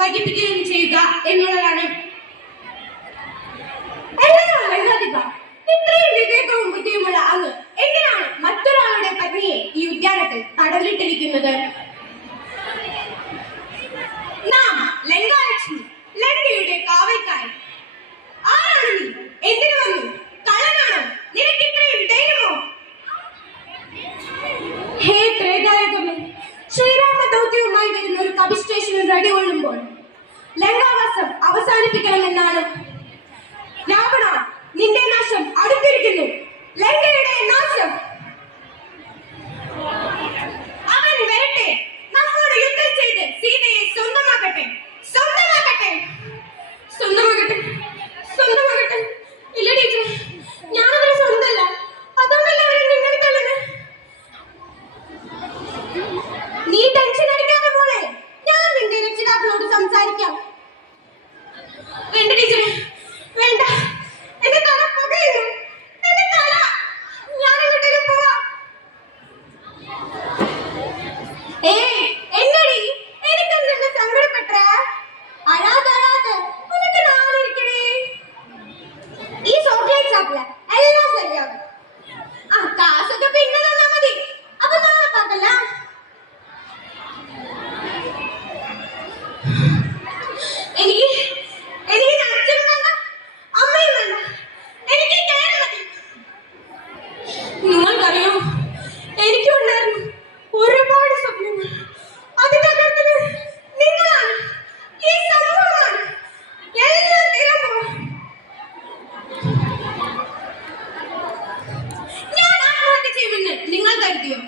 വൈകിപ്പിക്കുകയും ചെയ്യുക എന്നുള്ളതാണ്. ഇത്രയും വിവേകവും ബുദ്ധിയുമുള്ള അങ്ങ് എന്തിനാണ് മറ്റൊരാളുടെ പത്നിയെ ഈ ഉദ്യാനത്തിൽ തടവിലിട്ടിരിക്കുന്നത്? നാം ലങ്കാലക്ഷ്മി, ലങ്കയുടെ കാവൽക്കാരൻ. ആരാണ് നീ? എന്തിനു വന്നു? കള്ളനാണോ? നിനക്ക് ഇത്രയും ധൈര്യമോ? ഹേ ത്രേതായുഗമേ, ശ്രീരാമ ദൗത്യവുമായി വരുന്ന ഒരു കപിസ്റ്റേഷനിൽ റെഡികൊള്ളുമ്പോൾ ലങ്കാവാസം അവസാനിപ്പിക്കണമെന്നാണ്. രാവണ, നിന്റെ നാശം അടുത്തിരിക്കുന്നു. ലങ്കയുടെ നാശം. അവൻ വരട്ടെ, നമ്മോട് യുദ്ധം ചെയ്ത് സീതയെ സ്വന്തമാക്കട്ടെ. സ്വന്തമാക്കട്ടെ, സ്വന്തമാകട്ടെ, സ്വന്തമാകട്ടെ. ഇല്ല ടീച്ചർ, ഞാനവരെ സ്വന്തമല്ല. അതുകൊണ്ടല്ല അവരെ നിങ്ങൾ തള്ളുന്നത്. നീ ടെൻഷൻ അടിക്കാതെ പോലെ, ഞാൻ നിന്റെ രക്ഷിതാക്കളോട് സംസാരിക്കാം. വേണ്ട ടീച്ചർ, വേണ്ട. എന്റെ തല പുകയുന്നു. എന്റെ തല. ഞാൻ എങ്ങോട്ടേലും പോവാ. എന്നടി, എനിക്കെന്തെന്ന് സങ്കടപ്പെട്ട? അഴാതെ ഉനക്ക് നാളിരിക്കണേ. ഈ ചോക്ലേറ്റ് ഷോപ്പില് എല്ലാം ശരിയാകും. കാശൊക്കെ പിന്നെ തന്നാ മതി. അപ്പൊ നാളെ പാക്കല്ല. എനിക്ക് അച്ഛനും വേണ്ട, അമ്മയും വേണ്ട. എനിക്ക് കേരള മതി. നിങ്ങൾക്കറിയാമോ, എനിക്കുണ്ടായിരുന്നു ഒരുപാട് സ്വപ്നങ്ങൾ. അതിന്റെ അകത്ത് നിങ്ങളാണ്, ഈ സമൂഹമാണ്. എല്ലാം തീരാൻ പോവാ. ഞാൻ ആത്മഹത്യ ചെയ്യുമെന്ന് നിങ്ങൾ കരുതിയോ?